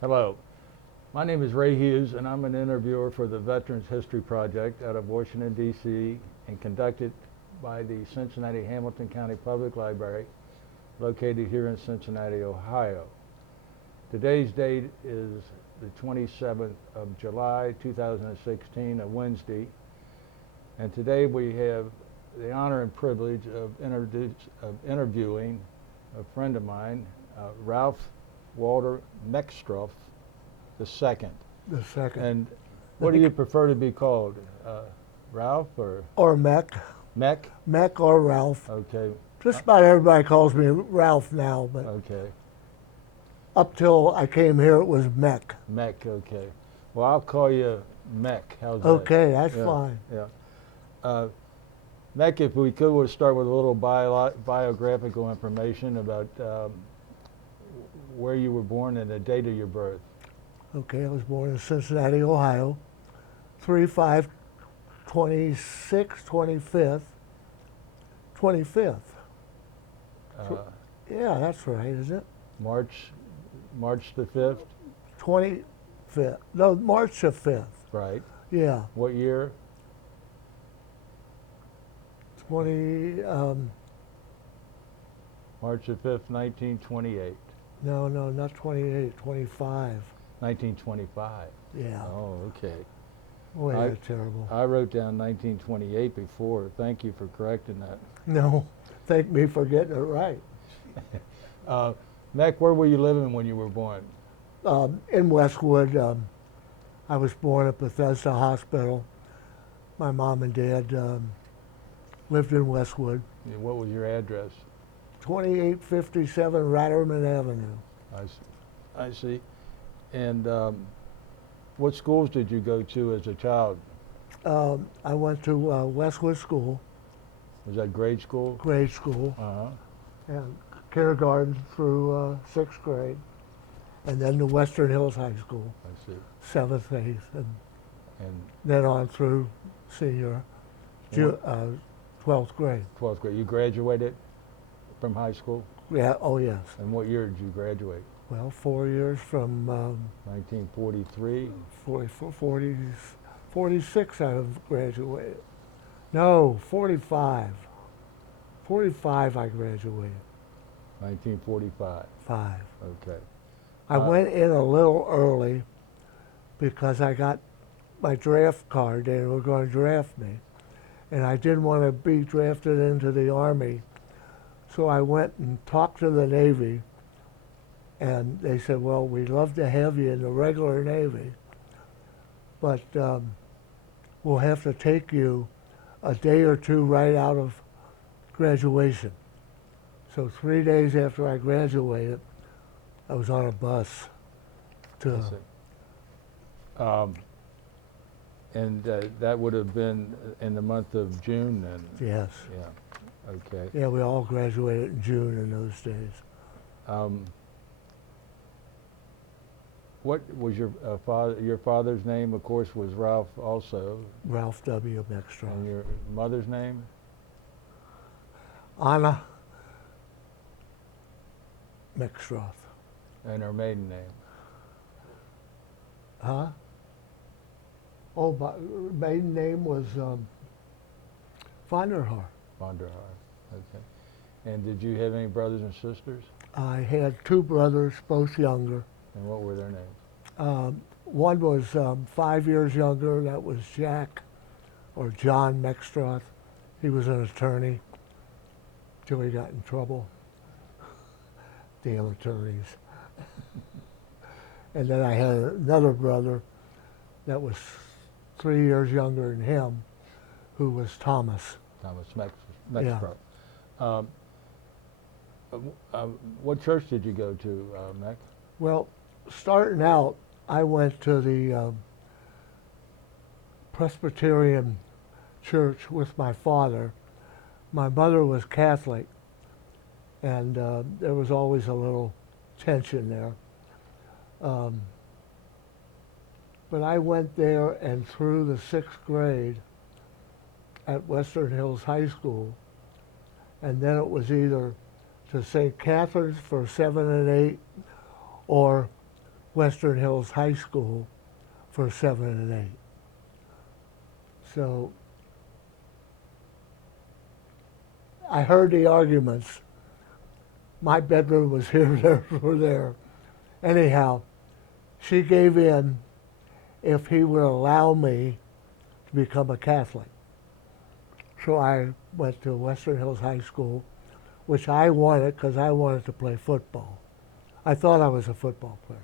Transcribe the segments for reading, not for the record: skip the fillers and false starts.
Hello, my name is Ray Hughes and I'm an interviewer for the Veterans History Project out of Washington, D.C. and conducted by the Cincinnati Hamilton County Public Library located here in Cincinnati, Ohio. Today's date is the 27th of July 2016, a Wednesday, and today we have the honor and privilege of interviewing a friend of mine, Ralph Walter Meckstroth II. The second. And what do you prefer to be called? Ralph or Or Meck. Meck? Meck or Ralph. Okay. Just about everybody calls me Ralph now, but Okay. up till I came here, it was Meck. Meck, okay. Well, I'll call you Meck. How's that? Okay, that's Yeah, fine. Yeah. Meck, if we could, we'll start with a little biographical information about where you were born and the date of your birth. Okay, I was born in Cincinnati, Ohio, 3/5/26, 25th. 25th. Uh, Yeah, that's right, isn't it? March the 5th, 25th. No, March the 5th. right? Yeah, What year? 20. March the 5th, 1928. No, not 28, 25. 1925. Yeah. Oh, okay. Boy, I- that's terrible. I wrote down 1928 before. Thank you for correcting that. No, thank me for getting it right. Mac, where were you living when you were born? In Westwood, I was born at Bethesda Hospital. My mom and dad lived in Westwood, Yeah, what was your address? 2857 Ratterman Avenue. I see. And what schools did you go to as a child? I went to Westwood School, Was that grade school? grade school, Uh-huh. and kindergarten through 6th grade, and then to Western Hills High School, I see. 7th, 8th, and And then on through senior, 12th grade. 12th grade. You graduated from high school? Yeah, oh yes. And what year did you graduate? Well, 4 years from 1943? 44, 40, 46 I have graduated. No, 45. 45 I graduated. 1945. 5. Okay. I went in a little early because I got my draft card. They were going to draft me. And I didn't want to be drafted into the Army. So I went and talked to the Navy. And they said, well, we'd love to have you in the regular Navy, but we'll have to take you a day or two right out of graduation. So 3 days after I graduated, I was on a bus to, I see. And that would have been in the month of June then? yes. Yeah. Okay. Yeah, we all graduated in June in those days. What was your father? Your father's name, of course, was Ralph also. Ralph W. And Meckstroth. your mother's name? Anna Meckstroth. And her maiden name? Huh? Oh, my maiden name was Vonderhaar. Vonderhaar. Okay. And did you have any brothers and sisters? I had 2 brothers, both younger. And what were their names? One was 5 years younger. That was Jack, or John Meckstroth. He was an attorney till he got in trouble. Damn attorneys. And then I had another brother that was 3 years younger than him, who was Thomas. Thomas Meckstroth. What church did you go to, Meck? Well, starting out, I went to the Presbyterian church with my father. My mother was Catholic, and there was always a little tension there. But I went there and through the 6th grade at Western Hills High School, and then it was either to St. Catherine's for 7 and 8, or Western Hills High School for 7 and 8. So I heard the arguments. My bedroom was here, there, or there. Anyhow, she gave in if he would allow me to become a Catholic. So I went to Western Hills High School, which I wanted because I wanted to play football. I thought I was a football player.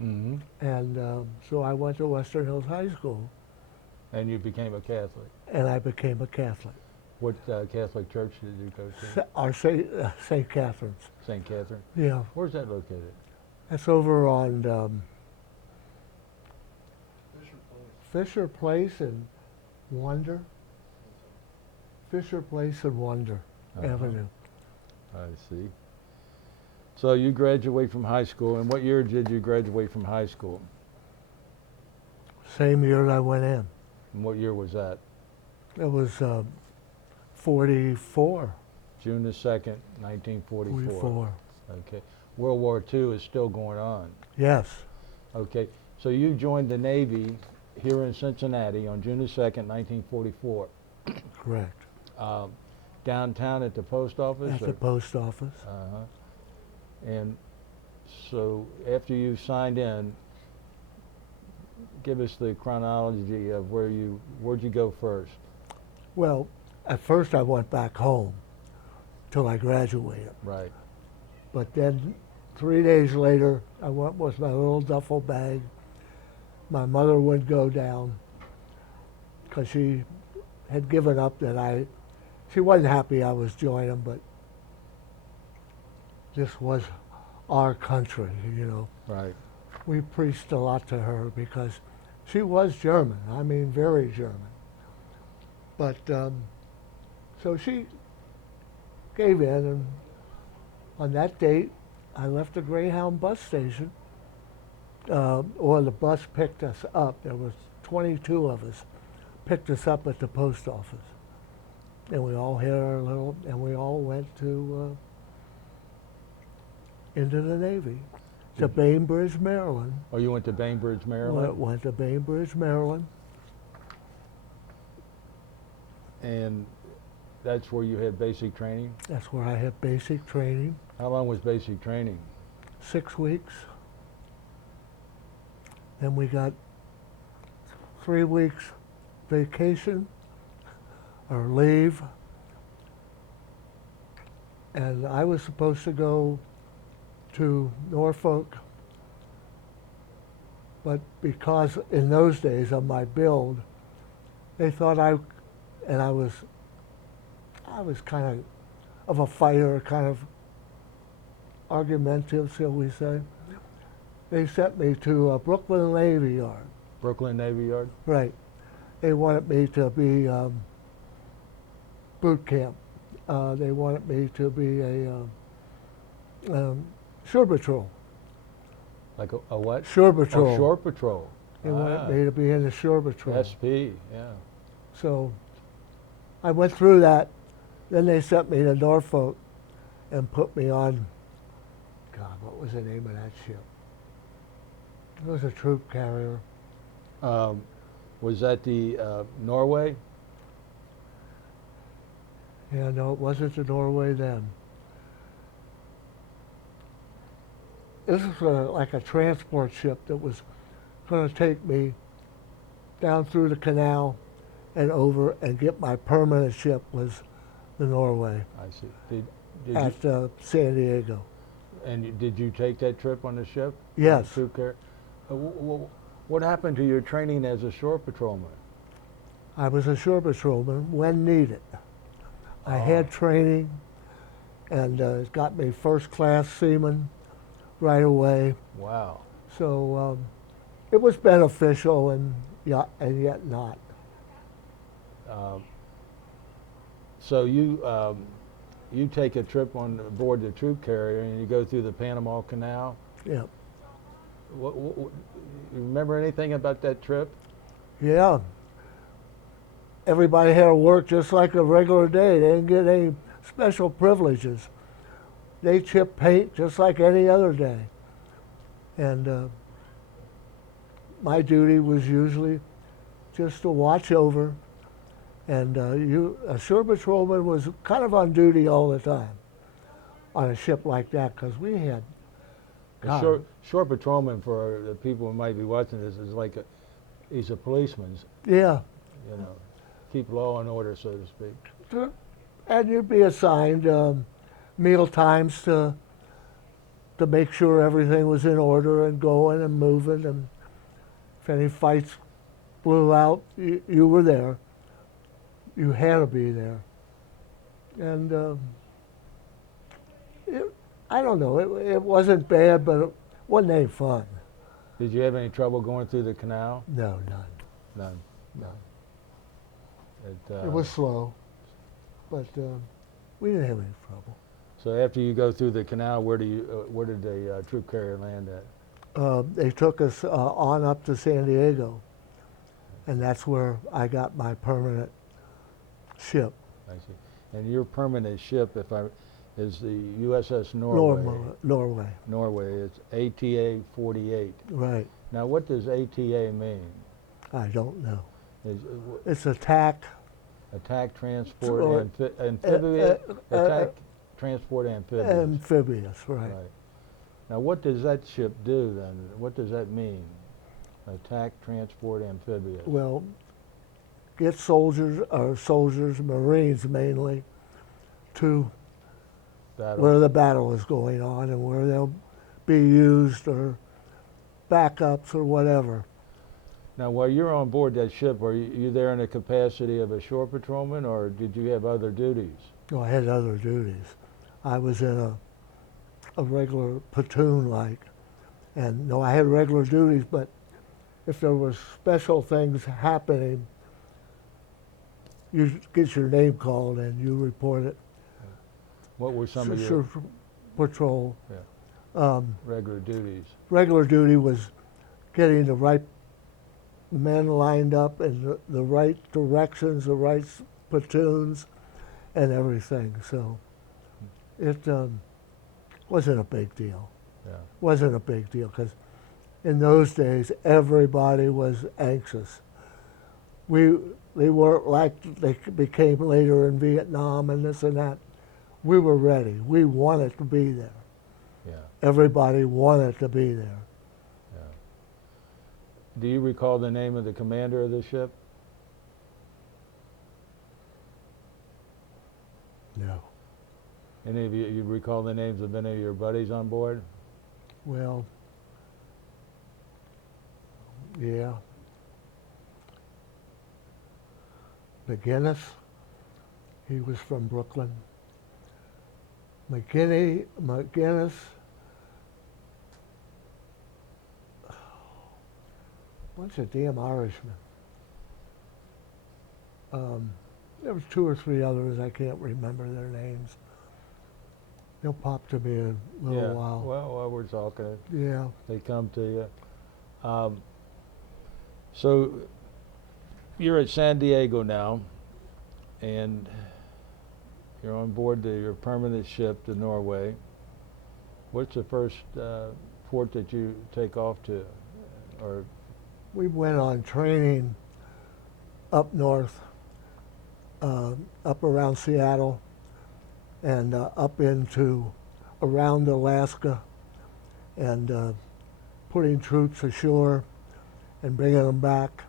Mm-hmm. And so I went to Western Hills High School. And you became a Catholic. And I became a Catholic. What Catholic church did you go to? Our St. Catherine's. St. Catherine? Yeah. Where's that located? That's over on Fisher Place and Wonder. Fisher Place and Wonder Avenue. I see. So you graduate from high school, and what year did you graduate from high school? Same year I went in. And what year was that? It was 44. June the 2nd, 1944. 44. Okay. World War II is still going on. Yes. Okay. So you joined the Navy here in Cincinnati on June the 2nd, 1944. Correct. Downtown at the post office? At the post office. Uh-huh. And so after you signed in, give us the chronology of where'd you go first? Well, at first I went back home till I graduated. Right. But then 3 days later, I went with my little duffel bag. My mother would go down because she had given up that she wasn't happy I was joining, but this was our country, you know. Right. We preached a lot to her because she was German, I mean very German. But so she gave in, and on that date, I left the Greyhound bus station, or the bus picked us up. There was 22 of us, picked us up at the post office. And we all had our little, and we all went to, into the Navy, to Bainbridge, Maryland. Oh, you went to Bainbridge, Maryland? Went to Bainbridge, Maryland. And that's where you had basic training? That's where I had basic training. How long was basic training? 6 weeks. Then we got 3 weeks vacation or leave. And I was supposed to go to Norfolk, but because in those days of my build, they thought I was kind of a fighter, kind of argumentative, shall we say. They sent me to Brooklyn Navy Yard. Brooklyn Navy Yard? Right. They wanted me to be boot camp. They wanted me to be a shore patrol. Like a what? Shore patrol. Oh, shore patrol. They wanted me to be in the shore patrol. SP, yeah. So I went through that. Then they sent me to Norfolk and put me on, God, what was the name of that ship? It was a troop carrier. Was that the Norway? Yeah, no, it wasn't the Norway then. This was like a transport ship that was going to take me down through the canal and over and get my permanent ship was the Norway. I see. Did at you, San Diego. and did you take that trip on the ship? Yes. Troop carrier? What happened to your training as a shore patrolman? I was a shore patrolman when needed. I had training, and it got me first class seaman right away. Wow. So it was beneficial and yet not. So you take a trip on board the troop carrier and you go through the Panama Canal. Yeah. You remember anything about that trip? Yeah. Everybody had to work just like a regular day. They didn't get any special privileges. They chipped paint just like any other day. And my duty was usually just to watch over, and a shore patrolman was kind of on duty all the time on a ship like that, because we had, God, Shore patrolman, for the people who might be watching this, is like he's a policeman, yeah, you know, keep law and order, so to speak. and you'd be assigned meal times to make sure everything was in order and going and moving, and if any fights blew out, you were there. You had to be there. And I don't know, it wasn't bad, but it wasn't any fun. Did you have any trouble going through the canal? No, none. None. No. It was slow, but we didn't have any trouble. So after you go through the canal, where did the troop carrier land at? They took us on up to San Diego, and that's where I got my permanent ship. I see. And your permanent ship, is the USS Norway. Norway. Norway. It's ATA 48. Right. Now, what does ATA mean? I don't know. Is, It's attack. attack, transport, amphibious, attack, transport, amphibious. Amphibious, right. Now, what does that ship do then? What does that mean? Attack, transport, amphibious. Well, get soldiers, Marines mainly, to where the battle is going on and where they'll be used, or backups or whatever. Now, while you're on board that ship, were you there in the capacity of a shore patrolman, or did you have other duties? No, I had other duties. I was in a regular platoon, and no, I had regular duties, but if there was special things happening, you get your name called and you report it. What were some of your patrol? Regular duties? Regular duty was getting the right men lined up in the right directions, the right platoons, and everything. So it wasn't a big deal. Yeah. Wasn't a big deal, because in those days everybody was anxious. They weren't like they became later in Vietnam and this and that. We were ready. We wanted to be there. Yeah. Everybody wanted to be there. Yeah. Do you recall the name of the commander of the ship? No. Any of you recall the names of any of your buddies on board? Well, yeah. McGinnis, he was from Brooklyn. McGinnis, bunch of damn Irishmen. There was 2 or 3 others, I can't remember their names. They'll pop to me in a little while. Well, while we're talking, Yeah. they come to you. So you're at San Diego now, and you're on board your permanent ship, the Norway. What's the first port that you take off to? Or We went on training up north, up around Seattle, and up into around Alaska, and putting troops ashore and bringing them back,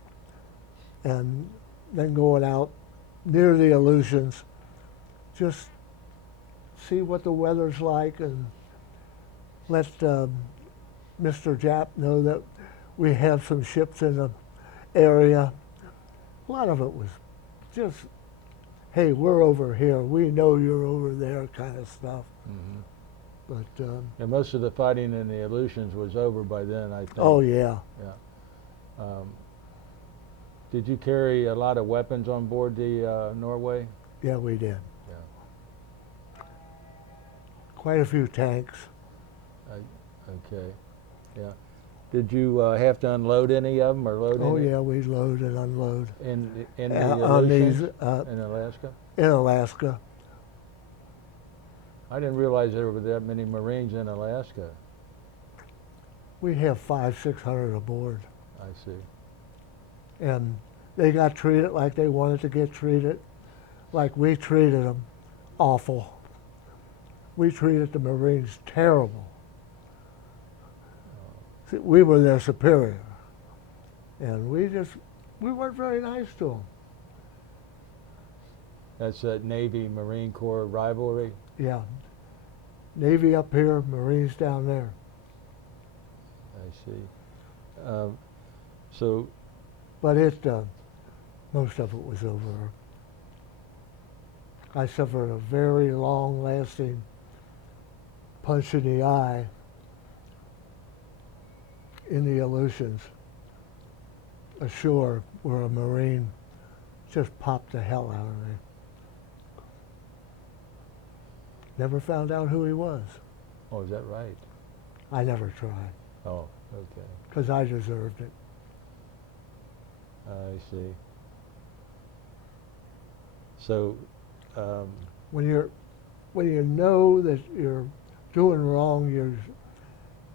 and then going out near the Aleutians, just see what the weather's like and let Mr. Jap know that we have some ships in the area. A lot of it was just, hey, we're over here, we know you're over there kind of stuff. mm-hmm. But and most of the fighting in the Aleutians was over by then, I think. oh yeah. Yeah. Did you carry a lot of weapons on board the Norway? Yeah, we did. Yeah. Quite a few tanks. Okay. Yeah. Did you have to unload any of them, or load Oh any? yeah, we load and unload. In the on these Aleutians? In Alaska? in Alaska. I didn't realize there were that many Marines in Alaska. We have 500-600 aboard. I see. And they got treated like they wanted to get treated, like we treated them awful. We treated the Marines terrible. See, we were their superior, and we weren't very nice to them. That's that Navy Marine Corps rivalry. Yeah, Navy up here, Marines down there. I see. So, But most of it was over. I suffered a very long-lasting punch in the eye in the Aleutians, ashore, where a Marine just popped the hell out of me. Never found out who he was. oh, is that right? I never tried, Oh, okay. because I deserved it. I see. So, When you know that you're doing wrong, you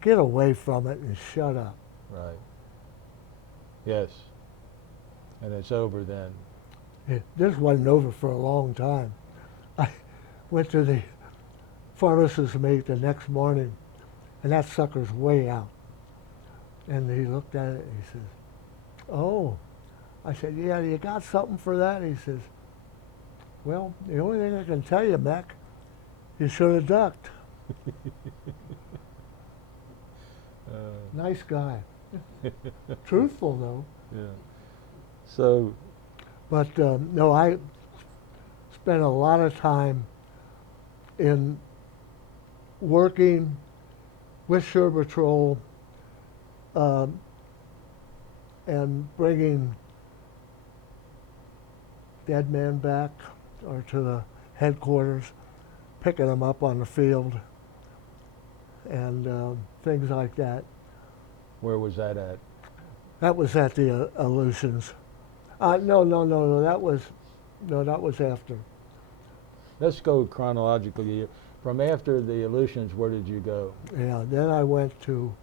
get away from it and shut up. right. Yes. And it's over then. This wasn't over for a long time. I went to the pharmacist's mate the next morning, and that sucker's way out. And he looked at it and he says, "Oh." I said, "Yeah, you got something for that?" He says, "Well, the only thing I can tell you, Mac, you should have ducked." Nice guy. Truthful, though. Yeah. So, But no, I spent a lot of time in working with Shore Patrol and bringing dead men back or to the headquarters, picking them up on the field, and things like that. where was that at? That was at the Aleutians. No. That was after. Let's go chronologically. From after the Aleutians, where did you go? Yeah. Then I went to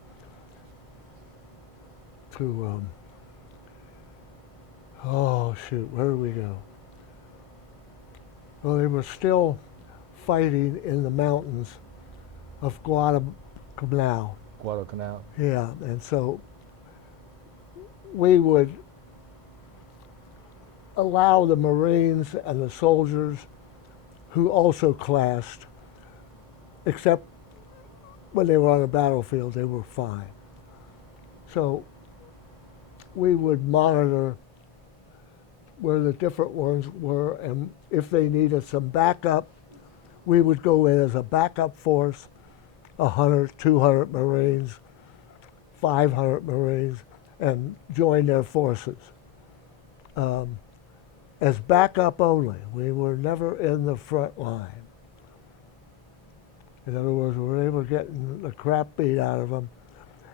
oh shoot, where did we go? Well, they were still fighting in the mountains of Guadalcanal. Guadalcanal. Yeah, and so we would allow the Marines and the soldiers who also classed, except when they were on the battlefield, they were fine. So we would monitor where the different ones were, and if they needed some backup, we would go in as a backup force, 100, 200 Marines, 500 Marines, and join their forces. As backup only. We were never in the front line. In other words, we were able to get the crap beat out of them,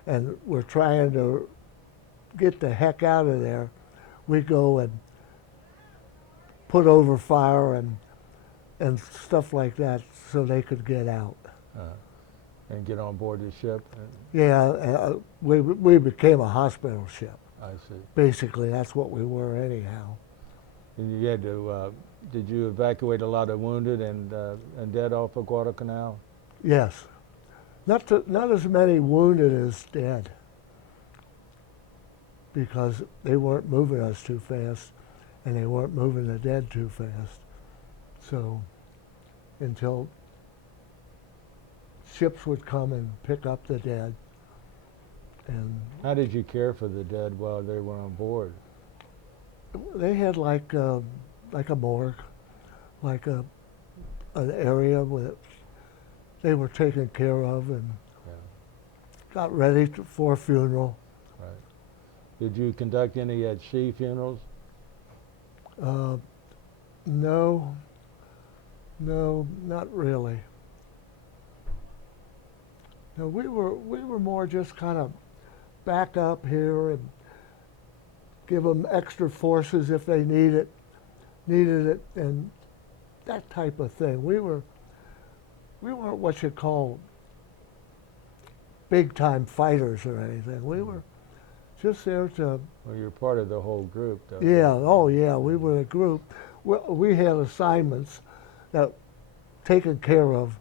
and we're trying to get the heck out of there. We go and put over fire and stuff like that so they could get out. And get on board the ship? Yeah, we became a hospital ship. I see. Basically, that's what we were anyhow. And you had to, did you evacuate a lot of wounded and dead off of Guadalcanal? Yes. Not as many wounded as dead, because they weren't moving us too fast, and they weren't moving the dead too fast. So until ships would come and pick up the dead. And How did you care for the dead while they were on board? they had like a morgue, like an area where they were taken care of and got ready for a funeral. Right. Did you conduct any at sea funerals? No, not really. No, we were more just kind of back up here and give them extra forces if they needed it, and that type of thing. We weren't what you call big time fighters or anything. We were just there to, Well, you're part of the whole group, though. yeah, oh yeah, we were a group. We had assignments that taken care of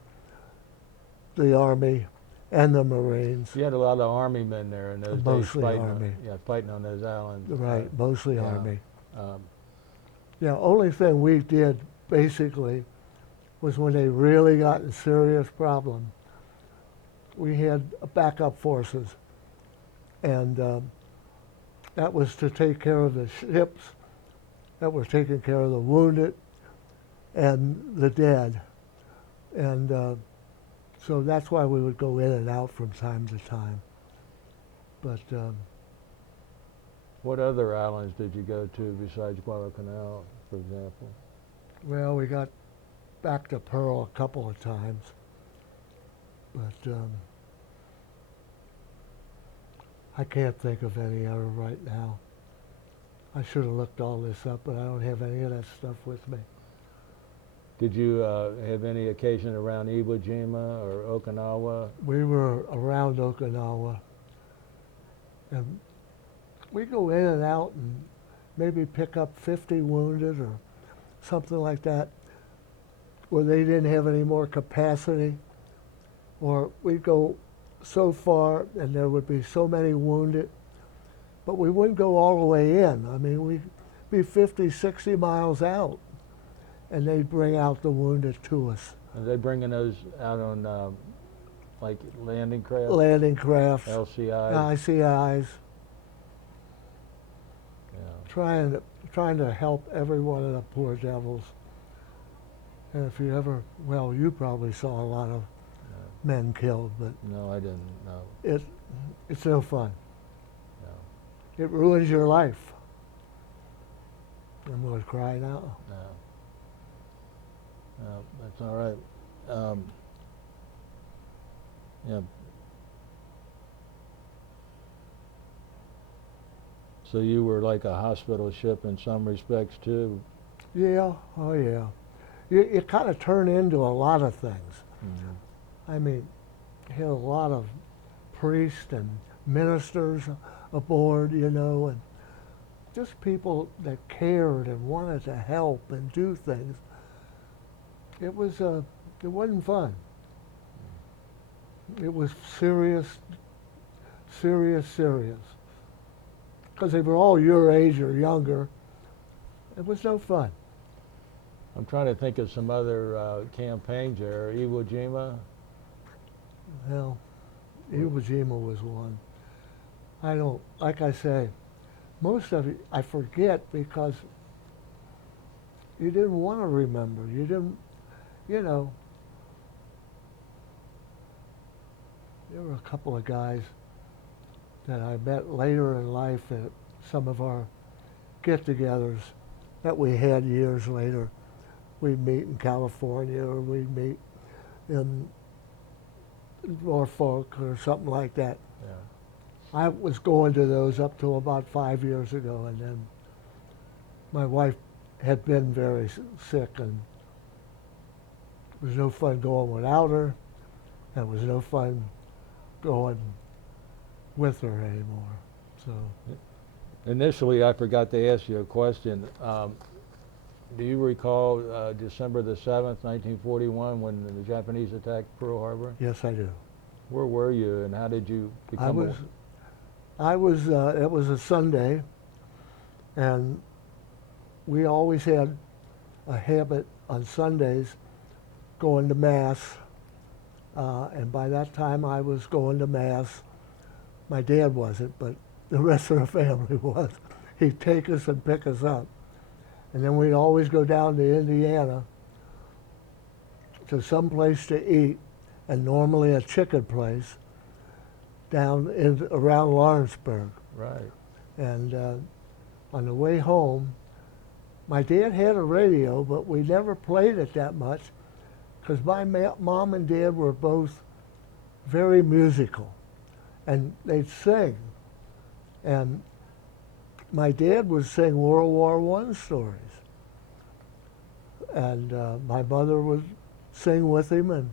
the Army and the Marines. You had a lot of Army men there in those days Mostly fighting Army. fighting on those islands. Right, mostly yeah. Army. Um, Yeah, only thing we did basically was when they really got in serious problem, we had backup forces, and that was to take care of the ships, that was taking care of the wounded and the dead, and so that's why we would go in and out from time to time. But what other islands did you go to besides Guadalcanal, for example? well, we got back to Pearl a couple of times, but I can't think of any other right now. I should have looked all this up, but I don't have any of that stuff with me. Did you have any occasion around Iwo Jima or Okinawa? We were around Okinawa, and we go in and out and maybe pick up 50 wounded or something like that, where they didn't have any more capacity, or we'd go so far and there would be so many wounded, but we wouldn't go all the way in. I mean, we'd be 50, 60 miles out, and they'd bring out the wounded to us. Are they bringing those out on like landing craft? Landing crafts, LCI? ICIs, Yeah. trying to help every one of the poor devils. And if you ever, well, you probably saw a lot of men killed, but No, I didn't. No. it's no fun. No. It ruins your life. I'm going to cry now. No. No, that's all right. Yeah. So you were like a hospital ship in some respects too. Yeah, oh yeah. You kind of turn into a lot of things. Mm-hmm. I mean, you had a lot of priests and ministers aboard, you know, and just people that cared and wanted to help and do things. It wasn't fun. It was serious, serious. Because they were all your age or younger. It was no fun. I'm trying to think of some other campaigns there. Iwo Jima. Well, Iwo Jima was one. I don't, like I say, most of it I forget because you didn't want to remember. You didn't, you know. There were a couple of guys that I met later in life at some of our get-togethers that we had years later. We'd meet in California or we'd meet in Norfolk or something like that. Yeah. I was going to those up to about 5 years ago, and then my wife had been very sick, and it was no fun going without her, and it was no fun going with her anymore. So Initially, I forgot to ask you a question. Do you recall December the 7th, 1941, when the Japanese attacked Pearl Harbor? yes, I do. Where were you, and how did you become? It was a Sunday, and we always had a habit on Sundays going to Mass, and by that time I was going to Mass. My dad wasn't, but the rest of the family was. He'd take us and pick us up. And then we'd always go down to Indiana to some place to eat, and normally a chicken place down around Lawrenceburg. Right. And on the way home, my dad had a radio, but we never played it that much because my mom and dad were both very musical, and they'd sing. And my dad would sing World War I stories, and my mother would sing with him, and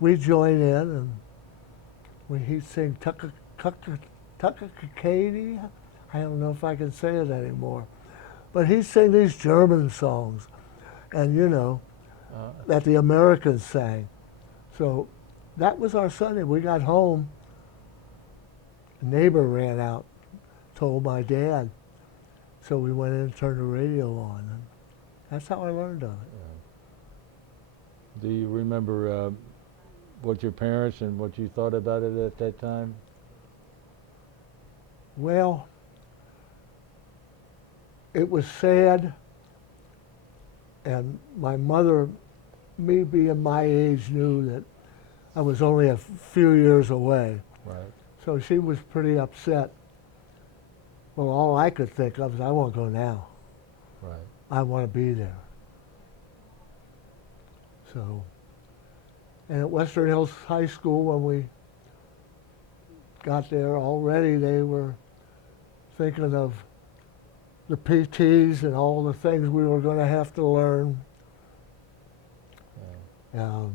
we'd join in, and he'd sing Takakakady. I don't know if I can say it anymore. But he'd sing these German songs, and you know, that the Americans sang. So that was our Sunday. We got home, a neighbor ran out, told my dad. So we went in and turned the radio on. And that's how I learned of it. Do you remember what your parents and what you thought about it at that time? Well, it was sad, and my mother, me being my age, knew that I was only a few years away. Right. So she was pretty upset. Well, all I could think of is, I want to go now. Right. I want to be there. So, and at Western Hills High School, when we got there, already they were thinking of the PTs and all the things we were going to have to learn. Yeah.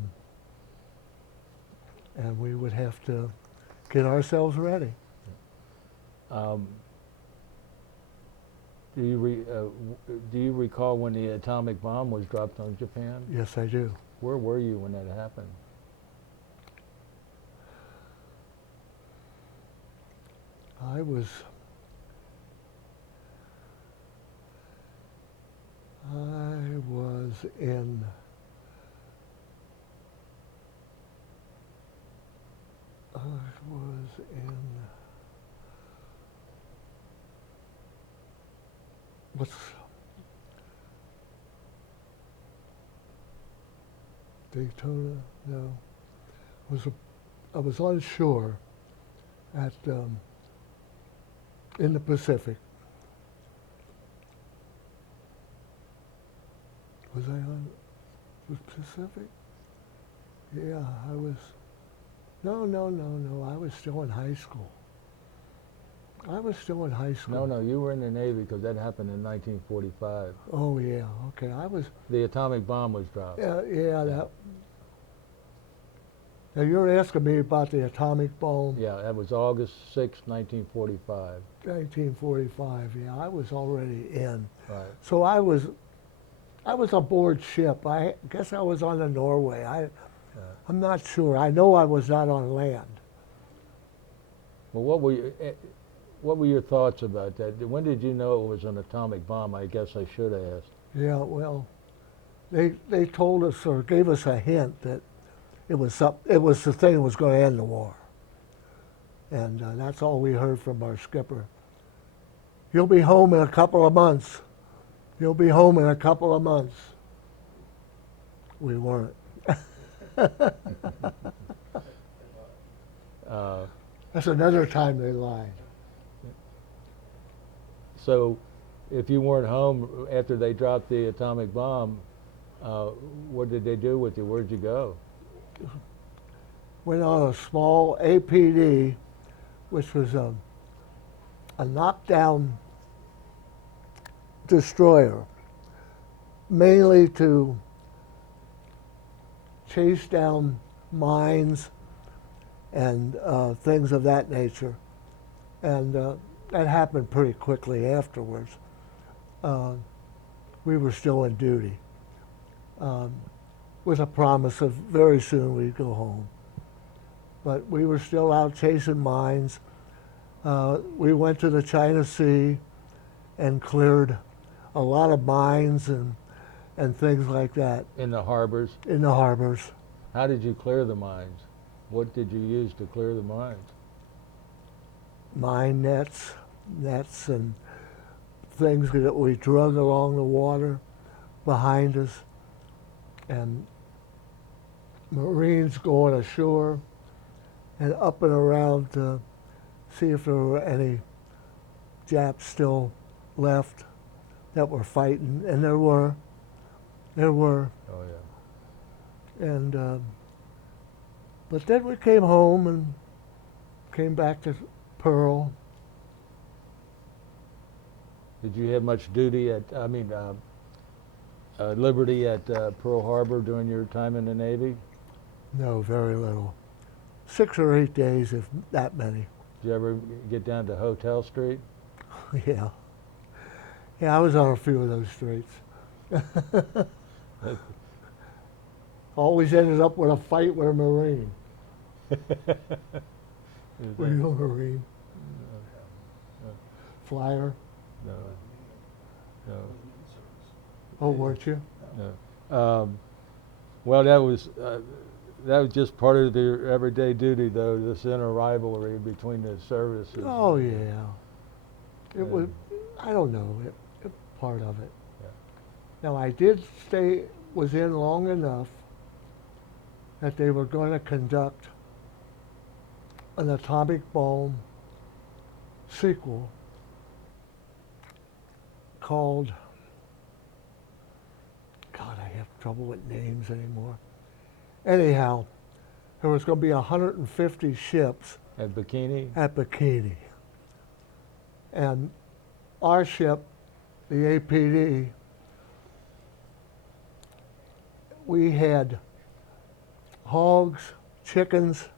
And we would have to get ourselves ready. Do you recall when the atomic bomb was dropped on Japan? Yes, I do. Where were you when that happened? I was in what's Daytona? No, I was on shore at in the Pacific. Was I on the Pacific? Yeah, I was. No. I was still in high school. No, you were in the Navy because that happened in 1945. Oh yeah, okay. I was. The atomic bomb was dropped. Yeah. That. Now you're asking me about the atomic bomb. Yeah, that was August 6, 1945. 1945. Yeah, I was already in. Right. So I was aboard ship. I guess I was on the Norway. I'm not sure. I know I was not on land. Well, what were your thoughts about that? When did you know it was an atomic bomb? I guess I should have asked. Yeah, well, they told us or gave us a hint that it was the thing that was going to end the war, and that's all we heard from our skipper. You'll be home in a couple of months. You'll be home in a couple of months. We weren't. That's another time they lied. So, if you weren't home after they dropped the atomic bomb, what did they do with you? Where'd you go? Went on a small APD, which was a knockdown destroyer, mainly to chase down mines and things of that nature. And that happened pretty quickly afterwards. We were still in duty, with a promise of very soon we'd go home. But we were still out chasing mines. We went to the China Sea and cleared a lot of mines and things like that. In the harbors? In the harbors. How did you clear the mines? What did you use to clear the mines? Mine nets and things that we drug along the water behind us, and Marines going ashore and up and around to see if there were any Japs still left that were fighting, and there were. Oh yeah. And but then we came home and came back to Pearl. Did you have much duty at, liberty at Pearl Harbor during your time in the Navy? No, very little. 6 or 8 days, if that many. Did you ever get down to Hotel Street? Yeah. Yeah, I was on a few of those streets. Always ended up with a fight with a Marine. Were you a Marine? No, Flyer? no, no, Oh, weren't you? no. Well, that was just part of their everyday duty, though. This inner rivalry between the services. Oh, yeah. It was, I don't know, it part of it. Yeah. Now, I was in long enough that they were going to conduct an atomic bomb sequel called, God, I have trouble with names anymore. Anyhow, there was going to be 150 ships At Bikini? at Bikini. And our ship, the APD, we had hogs, chickens,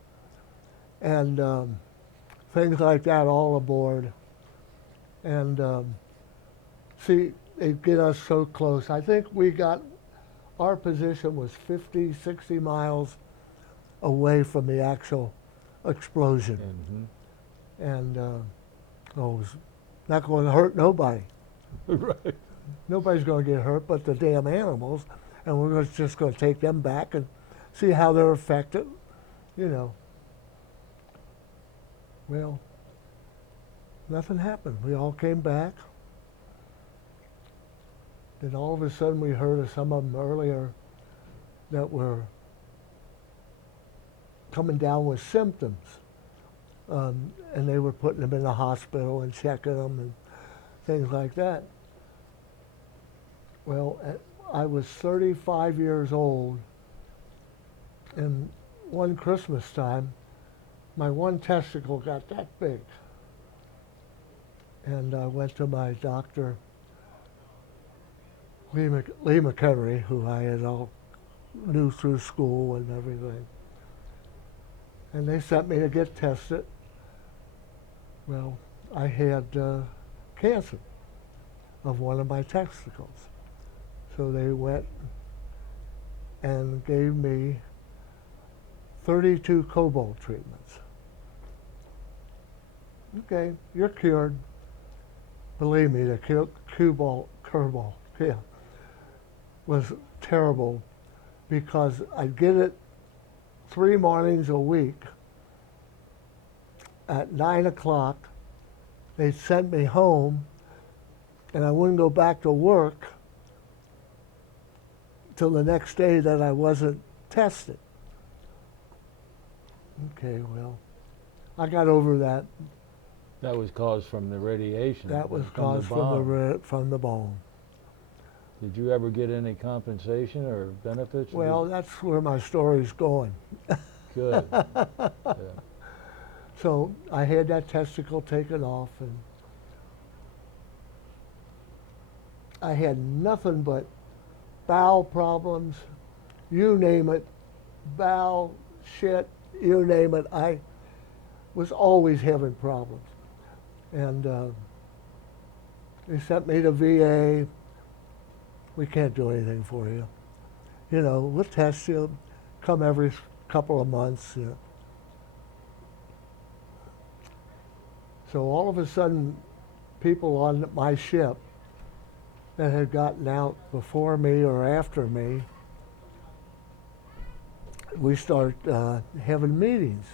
and things like that all aboard. And see, they'd get us so close. I think our position was 50, 60 miles away from the actual explosion. Mm-hmm. And it was not going to hurt nobody. Right. Nobody's going to get hurt but the damn animals. And we're just going to take them back and see how they're affected, you know. Well, nothing happened. We all came back. Then all of a sudden we heard of some of them earlier that were coming down with symptoms. And they were putting them in the hospital and checking them and things like that. Well, I was 35 years old, and one Christmas time, my one testicle got that big. And I went to my doctor, Lee McHenry, who I had all knew through school and everything. And they sent me to get tested. Well, I had cancer of one of my testicles. So they went and gave me 32 cobalt treatments. Okay, you're cured. Believe me, the cobalt, yeah, was terrible because I'd get it 3 mornings a week. At 9 o'clock, they'd send me home, and I wouldn't go back to work till the next day that I wasn't tested. Okay, well, I got over that. That was caused from the radiation. That was caused from the bomb. Did you ever get any compensation or benefits? Well, that's where my story's going. Good. Yeah. So I had that testicle taken off, and I had nothing but bowel problems, you name it, bowel, shit, you name it. I was always having problems. And they sent me to VA. We can't do anything for you. You know, we'll test you, come every couple of months. You know. So all of a sudden, people on my ship that had gotten out before me or after me, we start having meetings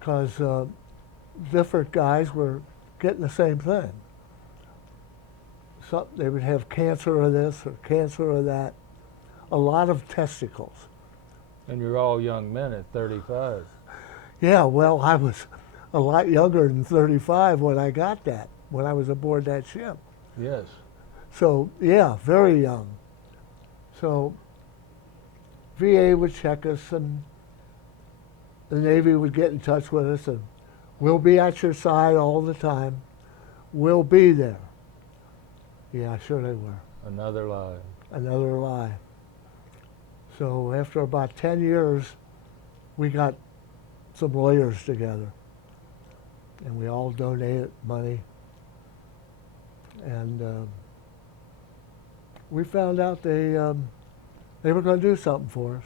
because different guys were getting the same thing. So they would have cancer of this or cancer of that, a lot of testicles. And you're all young men at 35. Yeah, well, I was a lot younger than 35 when I got that, when I was aboard that ship. Yes. So, yeah, very young. So, VA would check us, and the Navy would get in touch with us, and we'll be at your side all the time. We'll be there. Yeah, sure they were. Another lie. Another lie. So after about 10 years, we got some lawyers together. and we all donated money. And we found out they were going to do something for us,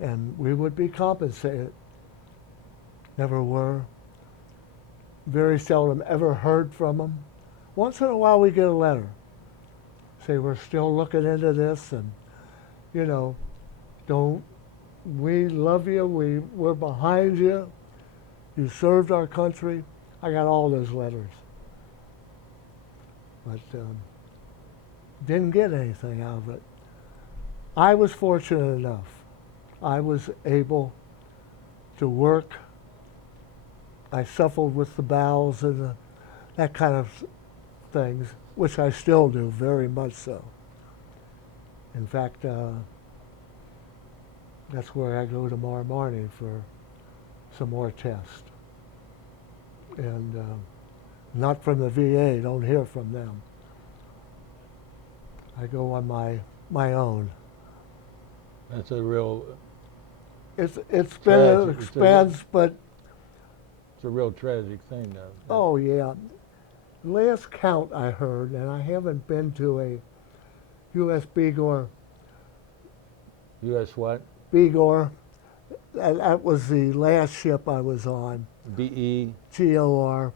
and we would be compensated. Never were. Very seldom ever heard from them. Once in a while we get a letter. Say, we're still looking into this, and, you know, we love you, we're behind you, you served our country. I got all those letters. But didn't get anything out of it. I was fortunate enough. I was able to work. I suffered with the bowels and that kind of things, which I still do, very much so. In fact, that's where I go tomorrow morning for some more tests. And not from the VA, don't hear from them. I go on my own. That's a real. It's been an Tragic. expense, but It's a real tragic thing, though. oh yeah. Last count I heard, and I haven't been to a U.S. Begor. U.S. what? Begor. That was the last ship I was on. B-E. GOR.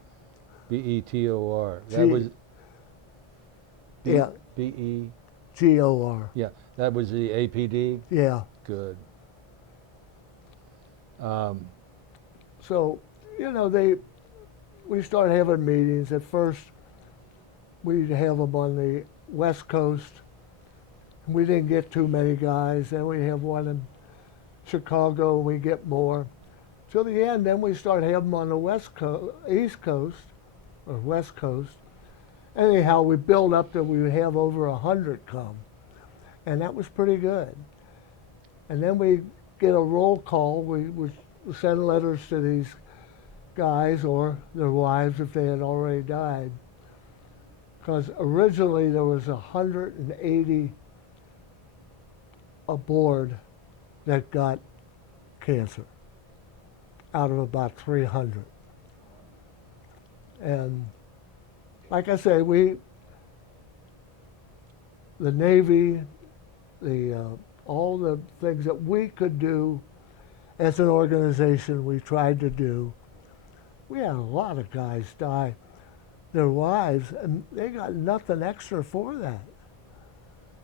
B-E-T-O-R. G- That was. Yeah. B-E. GOR. Yeah, that was the APD. Yeah. Good. So, you know, we started having meetings. At first, we'd have them on the West Coast. We didn't get too many guys. Then we have one in Chicago, and we get more. Till the end, then we started having them on the East Coast, or West Coast. Anyhow, we built up that we would have over 100 come. And that was pretty good. And then we get a roll call. We would send letters to these guys or their wives if they had already died. Because originally there was 180 aboard that got cancer out of about 300. And like I say, the Navy, all the things that we could do as an organization, we tried to do. We had a lot of guys die, their wives, and they got nothing extra for that.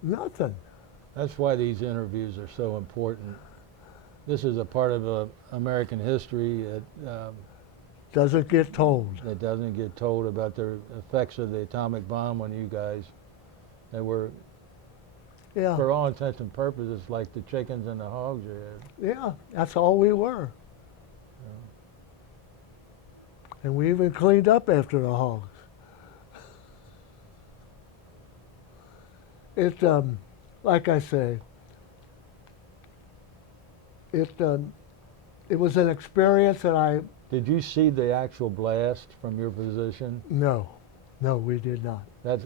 Nothing. That's why these interviews are so important. This is a part of American history that Doesn't get told. that doesn't get told about the effects of the atomic bomb on you guys. They were, Yeah. for all intents and purposes, like the chickens and the hogs you had. Yeah, that's all we were. And we even cleaned up after the hogs. It, like I say, it was an experience that I, Did you see the actual blast from your position? no, we did not.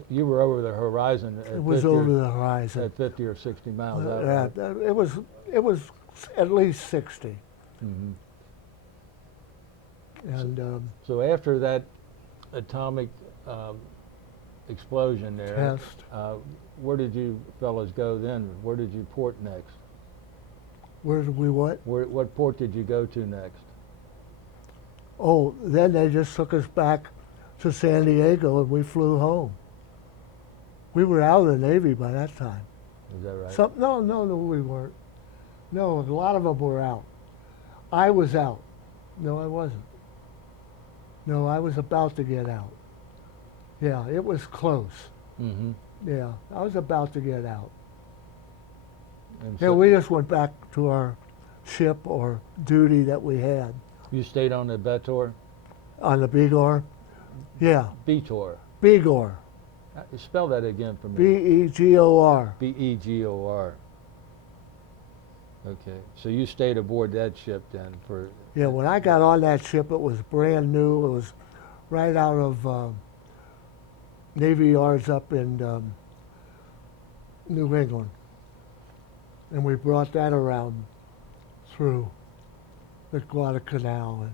You were over the horizon at It was 50 over or, the horizon. at 50 or 60 miles out. It was at least 60. Hmm. And So after that atomic explosion there, test. where did you fellas go then? Where did you port next? Where did we what? What port did you go to next? Oh, then they just took us back to San Diego and we flew home. We were out of the Navy by that time. Is that right? No, we weren't. No, a lot of them were out. I was out. No, I wasn't. No, I was about to get out. Yeah, it was close. Mm-hmm. Yeah, I was about to get out. And Yeah, so we just went back to our ship or duty that we had you stayed on the Begor? on the Begor. Yeah, Begor. Begor. Spell that again for me. Begor. Begor. Okay, so you stayed aboard that ship then for. Yeah, when I got on that ship, it was brand new. It was right out of Navy Yards up in New England. And we brought that around through the Guadalcanal.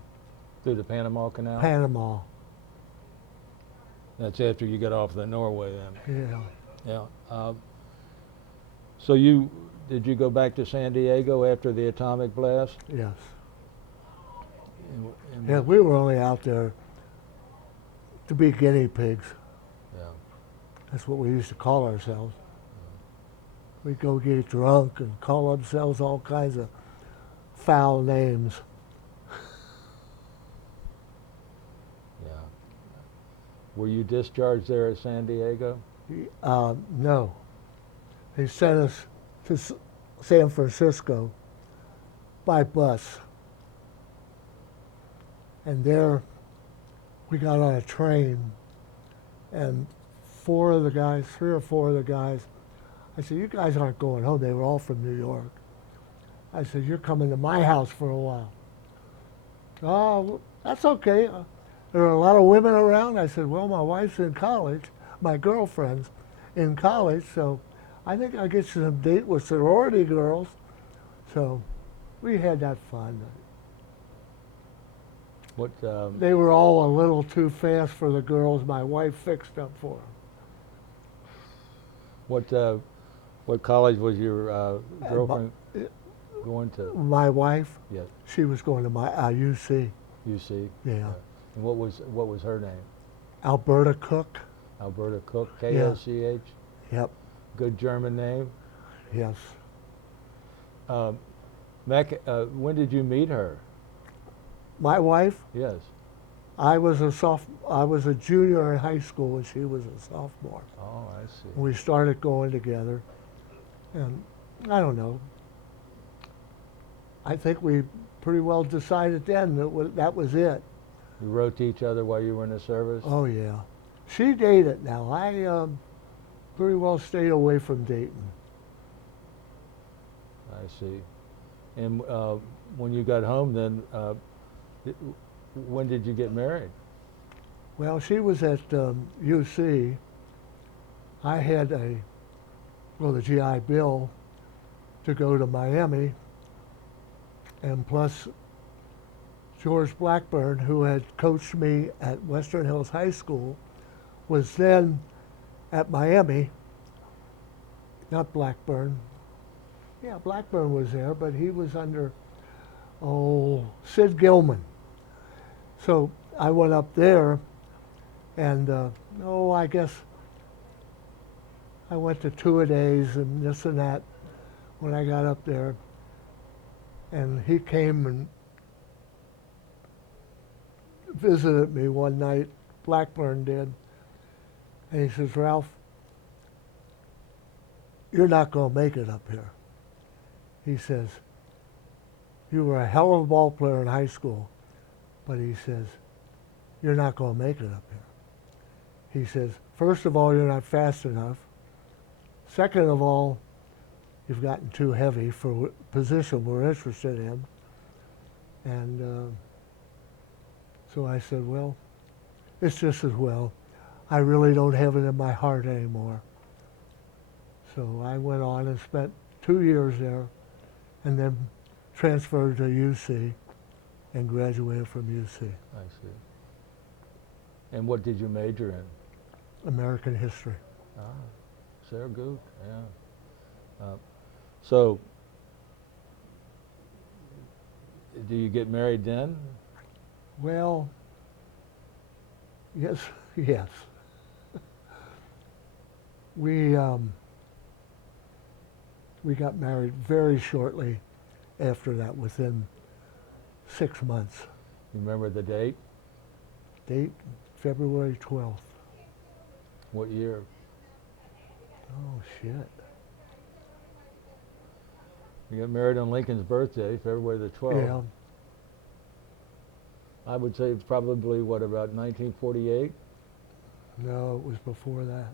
Through the Panama Canal? Panama. That's after you get off the Norway then. Yeah. Yeah. So did you go back to San Diego after the atomic blast? Yes. And Yeah, we were only out there to be guinea pigs. yeah. That's what we used to call ourselves. We'd go get drunk and call ourselves all kinds of foul names. Yeah. Were you discharged there at San Diego? No. They sent us to San Francisco by bus. And there we got on a train, and three or four of the guys, I said, you guys aren't going home. They were all from New York. I said, you're coming to my house for a while. Oh, well, that's okay. There are a lot of women around. I said, well, my wife's in college, my girlfriend's in college, so I think I'll get you some date with sorority girls. So we had that fun. What? They were all a little too fast for the girls my wife fixed up for them. What college was your girlfriend uh, going to? My wife, Yes. she was going to my UC. UC. Yeah. And what was her name? Alberta Cook. Alberta Cook. K-O-C-H. Yep. Good German name. Yes. When did you meet her? My wife, Yes. I was a junior in high school and she was a sophomore. Oh, I see. We started going together, and I don't know. I think we pretty well decided then that was it. You wrote to each other while you were in the service? Oh yeah. She dated now. I pretty well stayed away from dating. I see. And when you got home then, when did you get married? Well, she was at UC. I had the GI Bill to go to Miami, and plus George Blackburn, who had coached me at Western Hills High School, was then at Miami. Not Blackburn. Yeah, Blackburn was there, but he was under, Sid Gilman. So I went up there, and I guess I went to two-a-days and this and that when I got up there. And he came and visited me one night, Blackburn did. And he says, Ralph, you're not going to make it up here. He says, you were a hell of a ball player in high school, but he says, you're not going to make it up here. He says, first of all, you're not fast enough. Second of all, you've gotten too heavy for a position we're interested in. And so I said, well, it's just as well. I really don't have it in my heart anymore. So I went on and spent 2 years there, and then transferred to UC and graduated from UC. I see. And what did you major in? American history. Ah, sehr gut, yeah. So, do you get married then? Well, yes, yes. We got married very shortly after that, within 6 months. You remember the date? Date, February 12th. What year? Oh, shit. You got married on Lincoln's birthday, February the 12th. Yeah. I would say it's probably, what, about 1948? No, it was before that.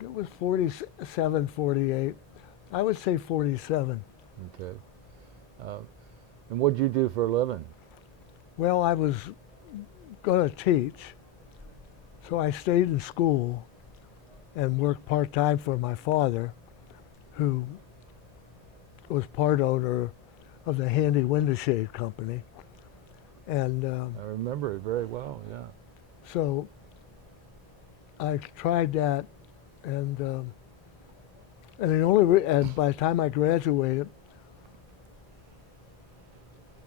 It was 47, 48. I would say 47. Okay. And what did you do for a living? Well, I was going to teach, so I stayed in school and worked part-time for my father, who was part owner of the Handy Window Shade Company. And I remember it very well, yeah. so I tried that, and and by the time I graduated,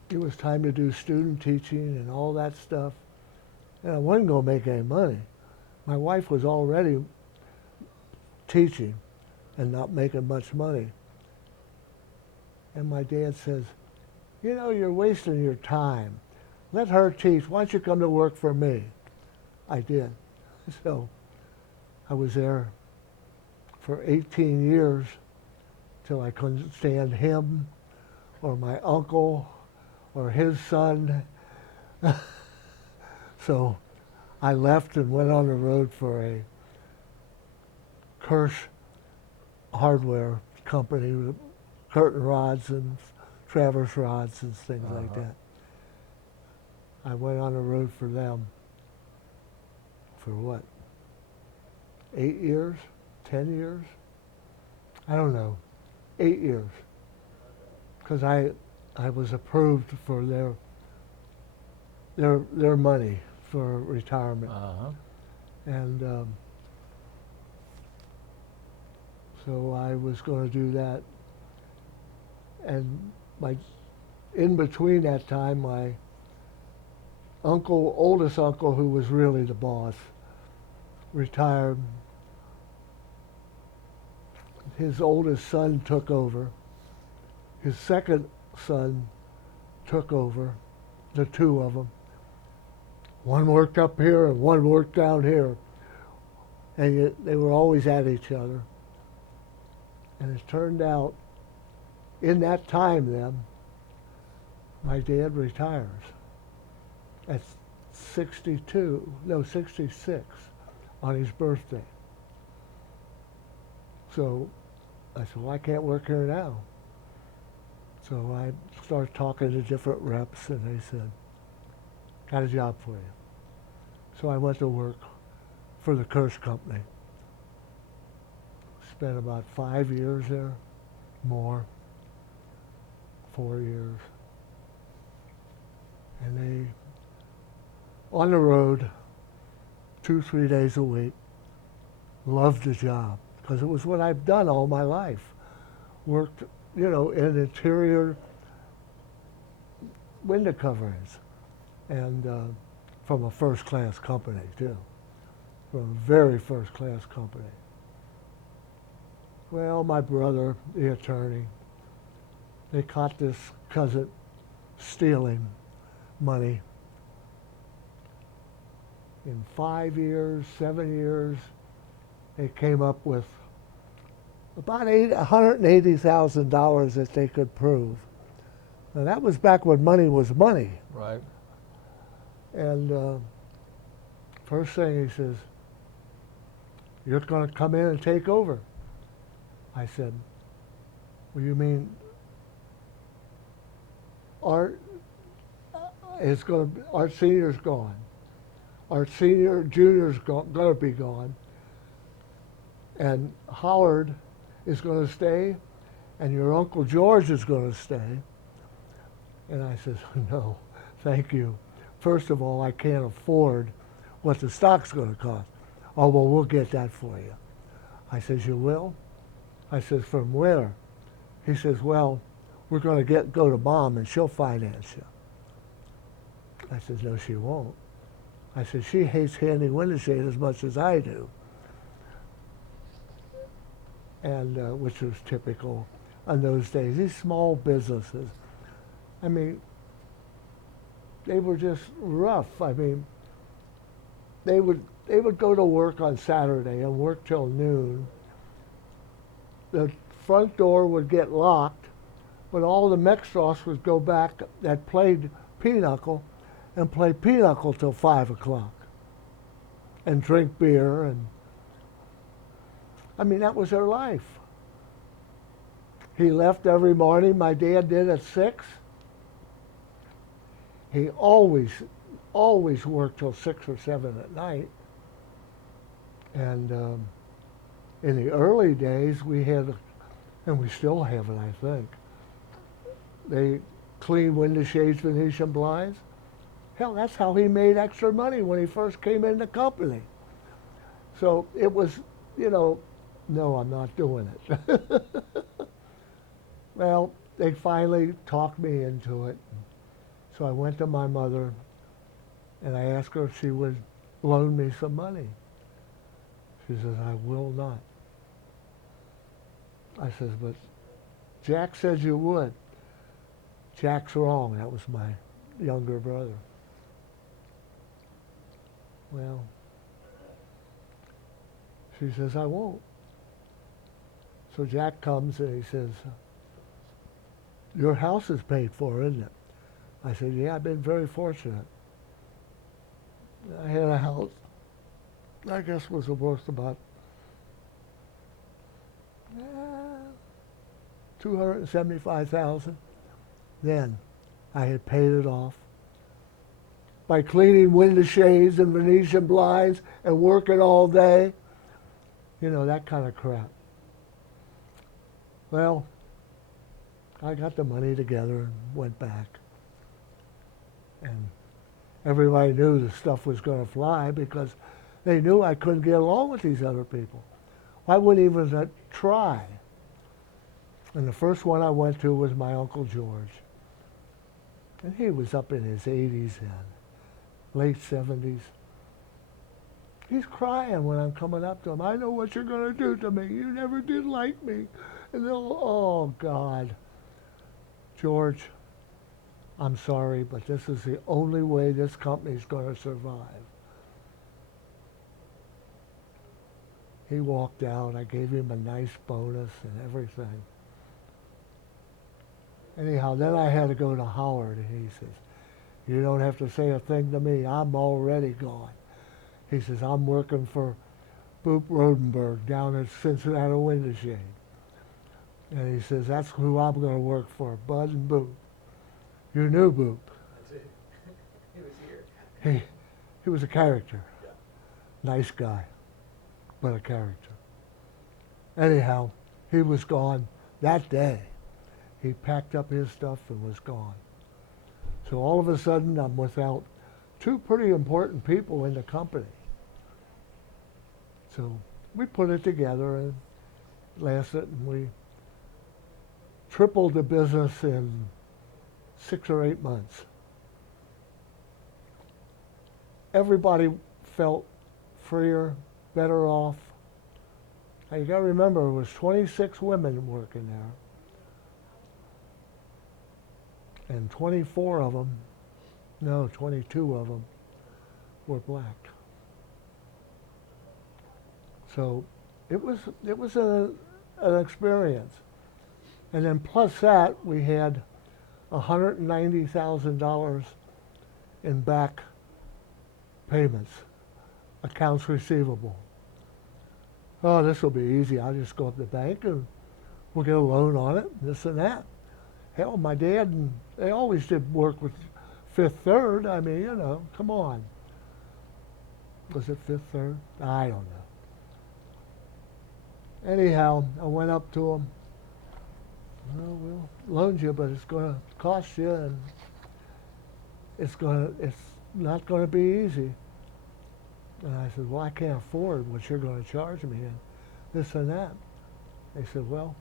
it was time to do student teaching and all that stuff. And I wasn't going to make any money. My wife was already teaching and not making much money. And my dad says, you know, you're wasting your time. Let her teach. Why don't you come to work for me? I did. So I was there for 18 years till I couldn't stand him or my uncle or his son. So I left and went on the road for a Kirsch hardware company with curtain rods and traverse rods and things like that. I went on the road for them for what? 8 years? 10 years? I don't know. 8 years. Because I was approved for their money for retirement. And so I was going to do that. And in between that time, my oldest uncle, who was really the boss, retired. His oldest son took over. His second son took over, the two of them. One worked up here and one worked down here. And yet they were always at each other. And it turned out, in that time then, my dad retires at 66 on his birthday. So I said, well, I can't work here now. So I started talking to different reps, and they said, got a job for you. So I went to work for the Kirsch Company. Spent about 5 years there, more, 4 years. And they, on the road, 2-3 days a week, loved the job, because it was what I've done all my life. Worked, you know, in interior window coverings, and from a first-class company, too. From a very first-class company. Well, my brother, the attorney, they caught this cousin stealing money. In 5 years, 7 years, they came up with about $180,000 that they could prove. Now that was back when money was money. Right. And first thing he says, you're going to come in and take over. I said, well, you mean Art Senior's gone. Art Junior's going to be gone. And Howard is going to stay, and your Uncle George is going to stay. And I said, no, thank you. First of all, I can't afford what the stock's going to cost. Oh, well, we'll get that for you. I says, you will? I says, from where? He says, well, we're going to go to Mom, and she'll finance you. I says, no, she won't. I said, she hates Handy Window Shade as much as I do. And which was typical in those days. These small businesses, I mean, they were just rough. I mean, they would go to work on Saturday and work till noon. The front door would get locked, but all the Meckstroths would go back that played pinochle and play pinochle till 5 o'clock and drink beer. And I mean, that was their life. He left every morning, my dad did, at 6. He always worked till 6 or 7 at night. And in the early days, we had, and we still have it, I think, They clean window shades, Venetian blinds. Hell, that's how he made extra money when he first came in the company. So it was, you know, no, I'm not doing it. Well, they finally talked me into it. So I went to my mother and I asked her if she would loan me some money. She says, I will not. I says, but Jack says you would. Jack's wrong. That was my younger brother. Well, she says, I won't. So Jack comes and he says, your house is paid for, isn't it? I said, yeah, I've been very fortunate. I had a house, I guess was worth about $275,000. Then I had paid it off by cleaning window shades and Venetian blinds and working all day. You know, that kind of crap. Well, I got the money together and went back. And everybody knew the stuff was going to fly because they knew I couldn't get along with these other people. I wouldn't even try. And the first one I went to was my Uncle George. And he was up in his 80s and late 70s. He's crying when I'm coming up to him. I know what you're going to do to me. You never did like me. And they'll, oh, God. George, I'm sorry, but this is the only way this company's going to survive. He walked out. I gave him a nice bonus and everything. Anyhow, then I had to go to Howard, and he says, you don't have to say a thing to me. I'm already gone. He says, I'm working for Boop Rodenberg down at Cincinnati Window Shade. And he says, that's who I'm going to work for, Bud and Boop. You knew Boop. That's it. He was here. He was a character. Yeah. Nice guy, but a character. Anyhow, he was gone that day. He packed up his stuff and was gone. So all of a sudden, I'm without two pretty important people in the company. So we put it together and lasted, and we tripled the business in 6 or 8 months. Everybody felt freer, better off. Now you got to remember, it was 26 women working there. And 22 of them were black. So it was an experience. And then plus that, we had $190,000 in back payments, accounts receivable. Oh, this will be easy. I'll just go up to the bank and we'll get a loan on it, this and that. Hell, my dad, and they always did work with Fifth Third. I mean, you know, come on. Was it Fifth Third? I don't know. Anyhow, I went up to him. Well, we'll loan you, but it's going to cost you, and it's not going to be easy. And I said, well, I can't afford what you're going to charge me, and this and that. They said, well,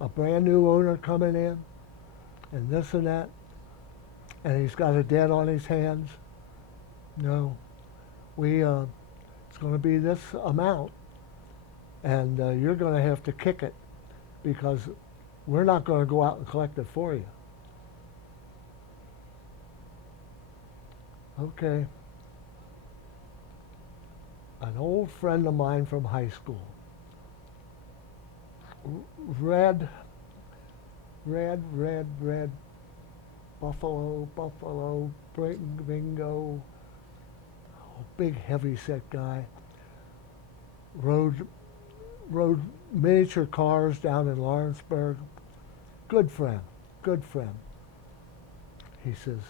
a brand new owner coming in, and this and that, and he's got a debt on his hands. No, it's going to be this amount, and you're going to have to kick it because we're not going to go out and collect it for you. Okay. An old friend of mine from high school, red, buffalo, bingo, big heavy set guy, rode miniature cars down in Lawrenceburg. Good friend. He says,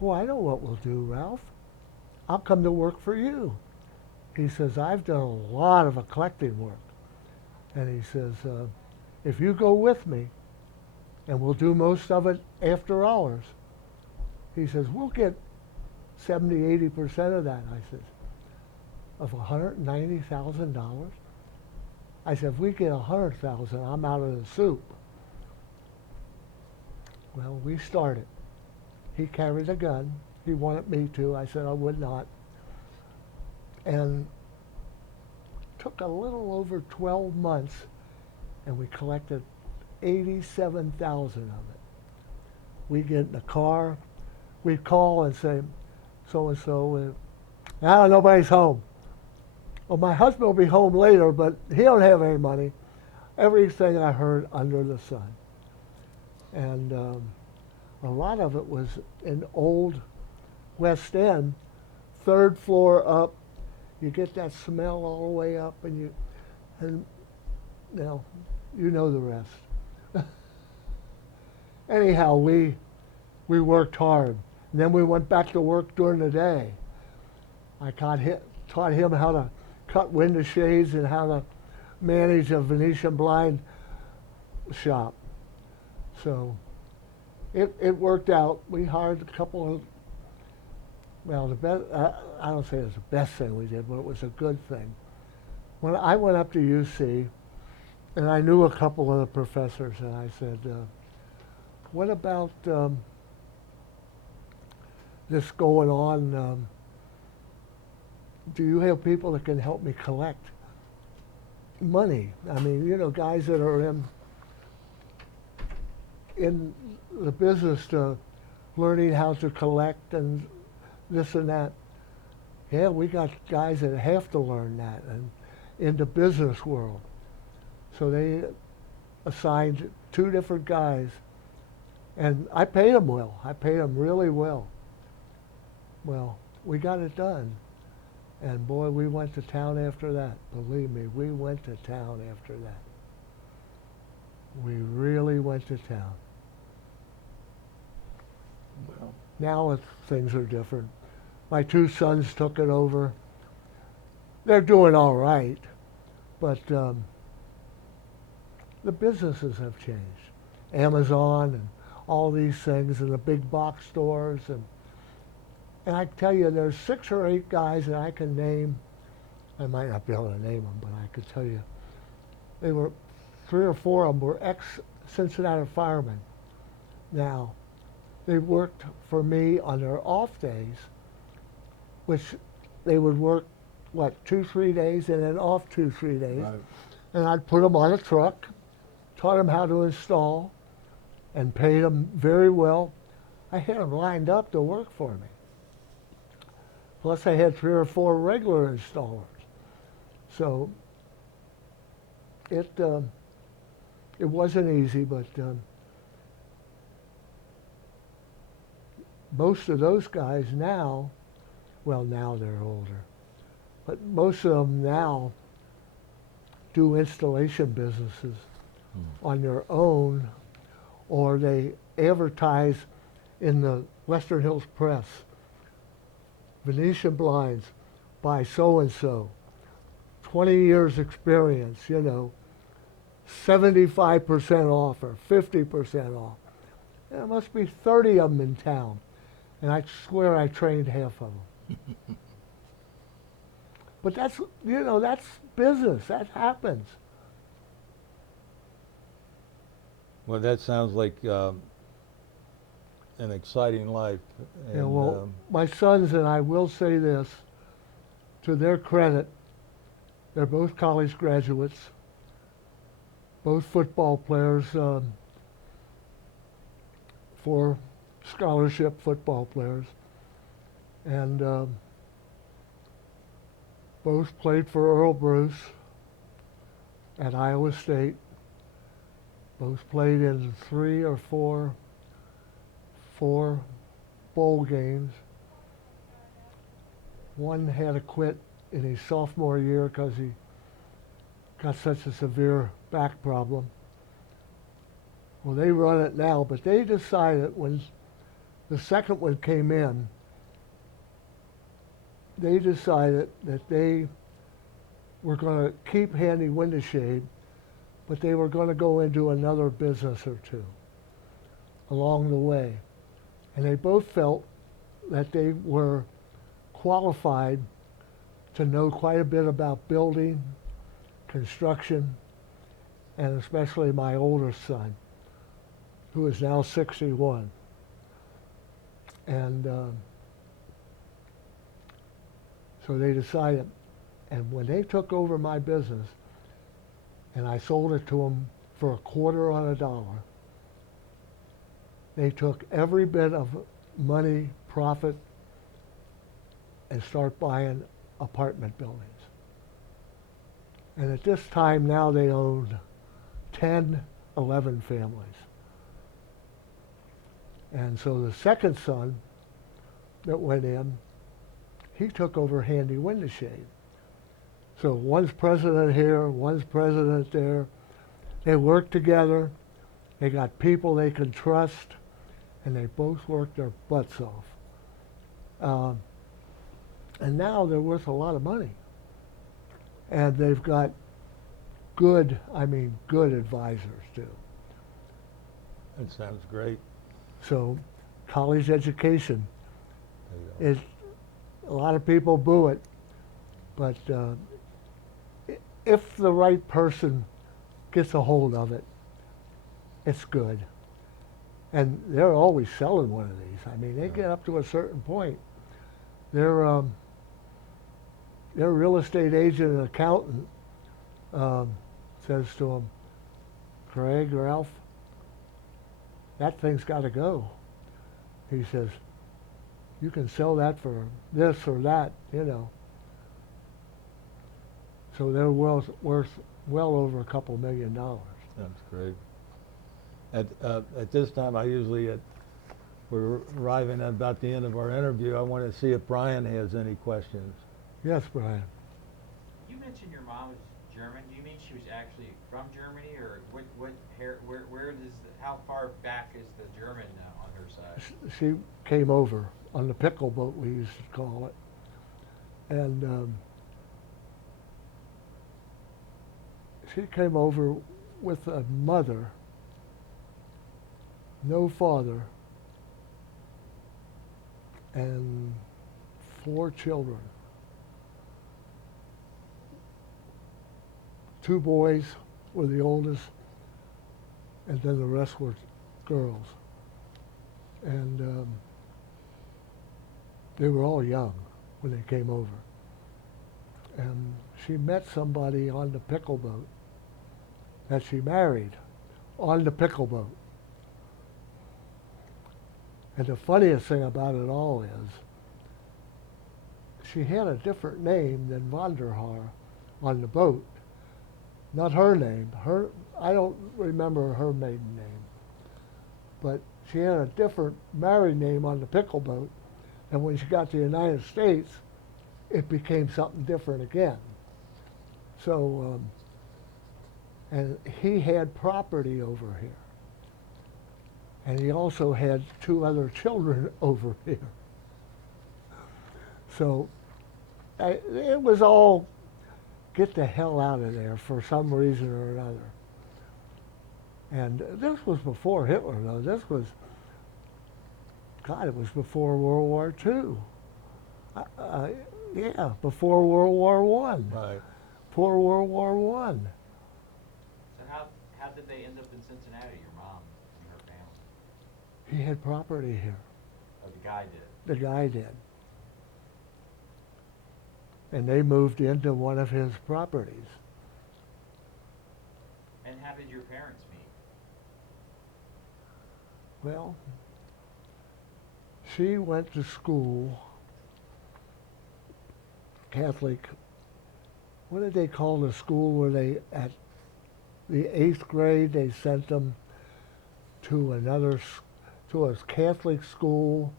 oh, I know what we'll do, Ralph. I'll come to work for you. He says, I've done a lot of collecting work. And he says, if you go with me, and we'll do most of it after hours. He says, we'll get 70, 80% of that. I said, of $190,000? I said, if we get 100,000, I'm out of the soup. Well, we started. He carried a gun. He wanted me to. I said I would not. And took a little over 12 months, and we collected 87,000 of it. We get in the car, we call and say, so-and-so, nobody's home. Well, my husband will be home later, but he don't have any money. Everything I heard under the sun. And a lot of it was in old West End, 3rd floor up. You get that smell all the way up, and now, you know the rest. Anyhow, we worked hard. And then we went back to work during the day. I taught him how to cut window shades and how to manage a Venetian blind shop. So it worked out. We hired a couple of, well, the best, I don't say it was the best thing we did, but it was a good thing. When I went up to UC, and I knew a couple of the professors, and I said, what about this going on? Do you have people that can help me collect money? I mean, you know, guys that are in the business to learning how to collect and this and that. Yeah, we got guys that have to learn that and in the business world. So they assigned 2 different guys, and I paid them well. I paid them really well. Well, we got it done. And boy, we went to town after that. Believe me, we went to town after that. We really went to town. Well, Now things are different. My 2 sons took it over. They're doing all right, but the businesses have changed. Amazon and all these things and the big box stores. And I tell you, there's 6 or 8 guys that I can name. I might not be able to name them, but I could tell you. They were 3 or 4 of them were ex-Cincinnati firemen. Now, they worked for me on their off days, which they would work, 2-3 days and then off 2-3 days. right. And I'd put them on a truck, taught them how to install, and paid them very well. I had them lined up to work for me. Plus I had 3 or 4 regular installers. So it wasn't easy, but most of those guys now, well, now they're older, but most of them now do installation businesses on their own, or they advertise in the Western Hills Press, Venetian blinds by so-and-so, 20 years experience, 75% off or 50% off. There must be 30 of them in town. And I swear I trained half of them. But that's business. That happens. Well, that sounds like an exciting life. Yeah, And, well, my sons, and I will say this, to their credit, they're both college graduates, both football players, for scholarship football players, and both played for Earl Bruce at Iowa State. Both played in 3 or 4 bowl games. One had to quit in his sophomore year because he got such a severe back problem. Well, they run it now, but they decided when the second one came in, they decided that they were going to keep Handy Window Shade, but they were going to go into another business or 2. along the way. And they both felt that they were qualified to know quite a bit about building, construction, and especially my older son, who is now 61. And so they decided, and when they took over my business, and I sold it to them for a quarter on a dollar, they took every bit of money, profit, and start buying apartment buildings. And at this time now they owned 10, 11 families. And so the second son that went in, he took over Handy Window Shade. So one's president here, one's president there. They work together. They got people they can trust, and they both work their butts off. And now they're worth a lot of money. And they've got good advisors too. That sounds great. So college education There you is, a lot of people boo it, but if the right person gets a hold of it, it's good. And they're always selling one of these. I mean, they get up to a certain point. Their real estate agent and accountant says to them, Craig, Ralph, that thing's got to go. He says, you can sell that for this or that, you know. So they're worth well over $2 million. That's great. At this time, we're arriving at about the end of our interview. I want to see if Brian has any questions. Yes, Brian. You mentioned your mom was German. Do you mean she was actually from Germany, or how far back is the German on her side? She came over on the pickle boat, we used to call it. And she came over with a mother, no father, and 4 children. 2 boys were the oldest, and then the rest were girls. And they were all young when they came over. And she met somebody on the pickle boat that she married on the pickle boat. And the funniest thing about it all is she had a different name than Vonderhaar on the boat. Not her name. I don't remember her maiden name. But she had a different married name on the pickle boat. And when she got to the United States, it became something different again. So, and he had property over here. And he also had 2 other children over here. So it was all get the hell out of there for some reason or another. And this was before Hitler, though. This was, God, it was before World War II. Yeah, before World War I. Right. Before World War I. So how did they end up in Cincinnati, your mom and her family? He had property here. Oh, the guy did. The guy did. And they moved into one of his properties. And how did your parents meet? Well, she went to school, Catholic. What did they call the school where they, at the 8th grade, they sent them to to a Catholic school?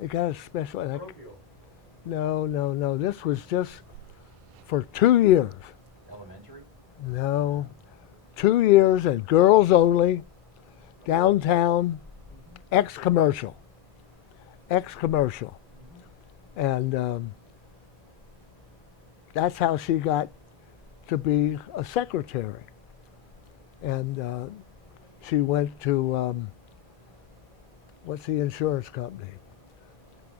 They got a special. No. This was just for 2 years. Elementary? No, 2 years and girls only, downtown, ex-commercial. And that's how she got to be a secretary. And she went to what's the insurance company?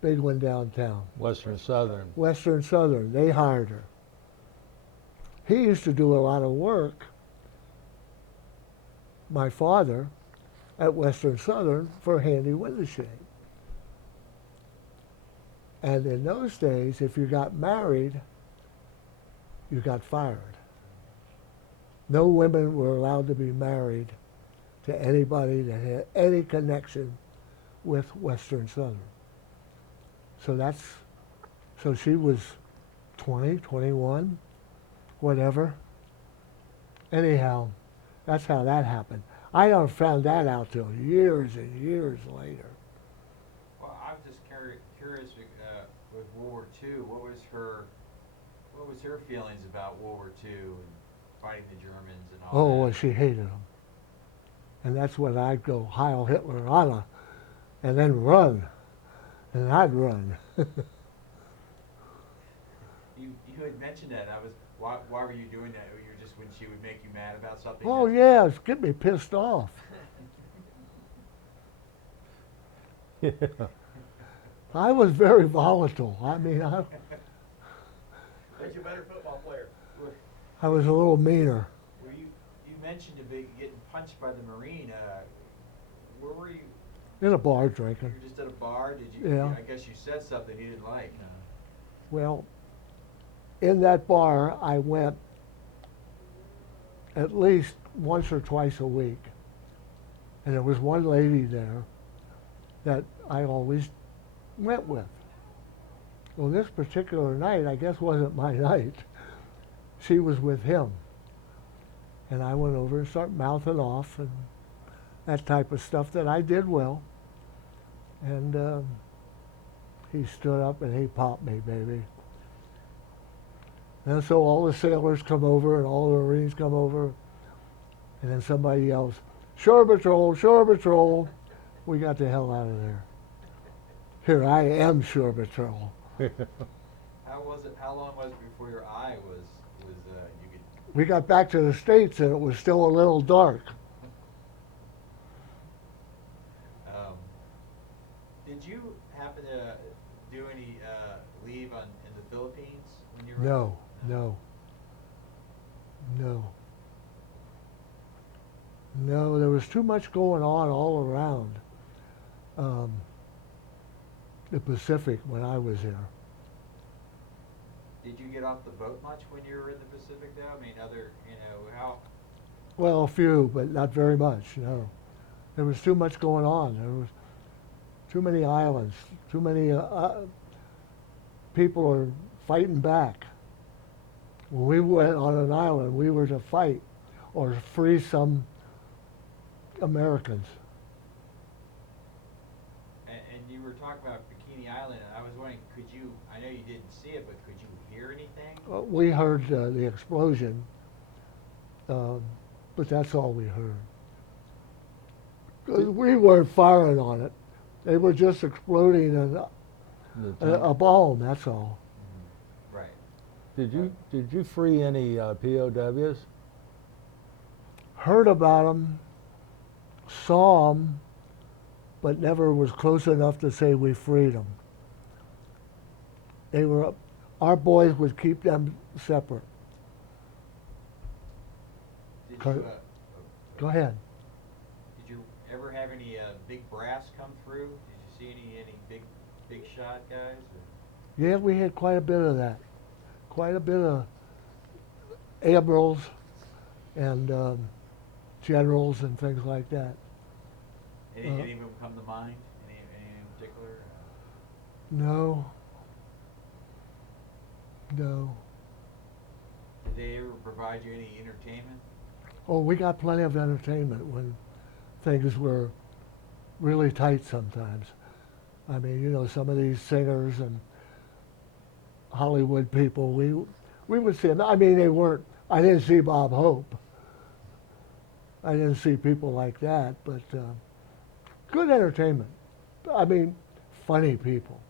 Big one downtown. Western Southern. Western Southern, they hired her. He used to do a lot of work, my father, at Western Southern for Handy Window Shade. And in those days, if you got married, you got fired. No women were allowed to be married to anybody that had any connection with Western Southern. So she was 20, 21, whatever. Anyhow, that's how that happened. I never found that out till years and years later. Well, I'm just curious with World War II. What was her feelings about World War II and fighting the Germans and all Oh, that? well, she hated them. And that's when I'd go, Heil Hitler, Anna, and then run. And I'd run. You had mentioned that. Why were you doing that? You were just when she would make you mad about something? Oh, yeah, it's get me pissed off. Yeah. I was very volatile. I mean, But you're a better football player. I was a little meaner. Well, you mentioned getting punched by the Marine. Where were you? In a bar You drinking. were just at a bar. Did you? Yeah. I guess you said something he didn't like. Well, in that bar, I went at least once or twice a week. And there was one lady there that I always went with. Well, this particular night, I guess, wasn't my night. She was with him. And I went over and started mouthing off and that type of stuff that I did well. And he stood up and he popped me, baby. And so all the sailors come over and all the Marines come over. And then somebody yells, "Shore Patrol, Shore Patrol." We got the hell out of there. Here I am, Shore Patrol. How was it? How long was it before your eye was you could? We got back to the States and it was still a little dark. Did you happen to do any leave in the Philippines when you were? No, no, no. No, there was too much going on all around the Pacific when I was there. Did you get off the boat much when you were in the Pacific though? I mean, how? Well, a few, but not very much, no. There was too much going on. There was too many islands, too many people are fighting back. When we went on an island, we were to fight or free some Americans. And you were talking about Bikini Island, and I was wondering, I know you didn't see it, but could you hear anything? We heard the explosion, but that's all we heard. 'Cause we weren't firing on it. They were just exploding a bomb, that's all. Right. Did you free any POWs? Heard about them, saw them, but never was close enough to say we freed them. Our boys would keep them separate. Did Co- you, Go ahead. did you ever have any big brass come through? Did you see any big shot guys? Or? Yeah, we had quite a bit of that. Quite a bit of admirals and generals and things like that. Any of them come to mind? Any in particular? No. No. Did they ever provide you any entertainment? Oh, we got plenty of entertainment when things were really tight sometimes. I mean, you know, some of these singers and Hollywood people, we would see them. I mean, they weren't, I didn't see Bob Hope. I didn't see people like that, but good entertainment. I mean, funny people.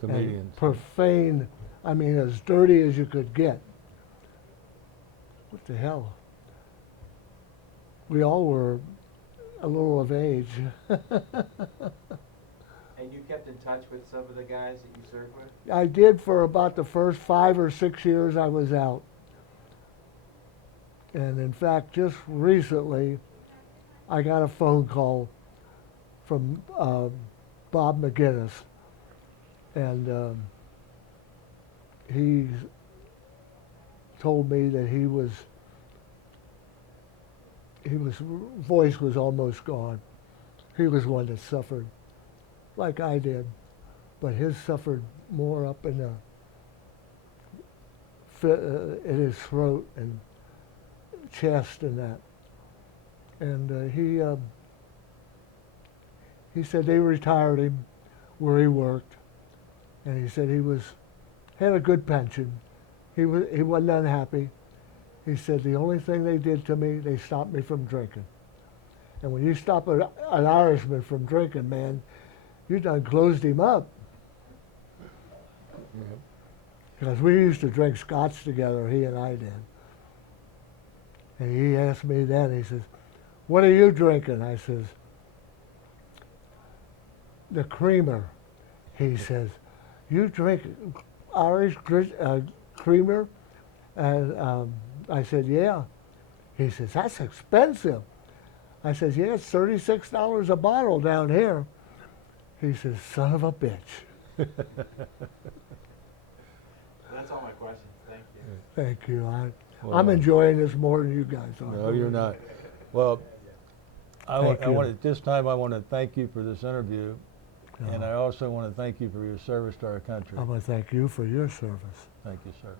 Comedians. And profane, I mean, as dirty as you could get. What the hell? We all were a little of age. And you kept in touch with some of the guys that you served with? I did for about the first 5 or 6 years I was out. And in fact, just recently, I got a phone call from Bob McGinnis, and he told me that his voice was almost gone. He was one that suffered like I did, but his suffered more up in his throat and chest and that. And he said they retired him where he worked, and he said he had a good pension. He wasn't unhappy. He said the only thing they did to me, they stopped me from drinking. And when you stop an Irishman from drinking, man, you done closed him up. Because we used to drink scotch together, he and I did. And he asked me then, he says, "What are you drinking?" I says, "The creamer." He says, "You drink Irish creamer?" And I said, "Yeah." He says, "That's expensive." I says, "Yeah, it's $36 a bottle down here." He says, "Son of a bitch." That's all my questions. Thank you. Thank you. Well, I'm enjoying this more than you guys are. No, you're not. Well, Thank you. at this time, I want to thank you for this interview, and I also want to thank you for your service to our country. I want to thank you for your service. Thank you, sir.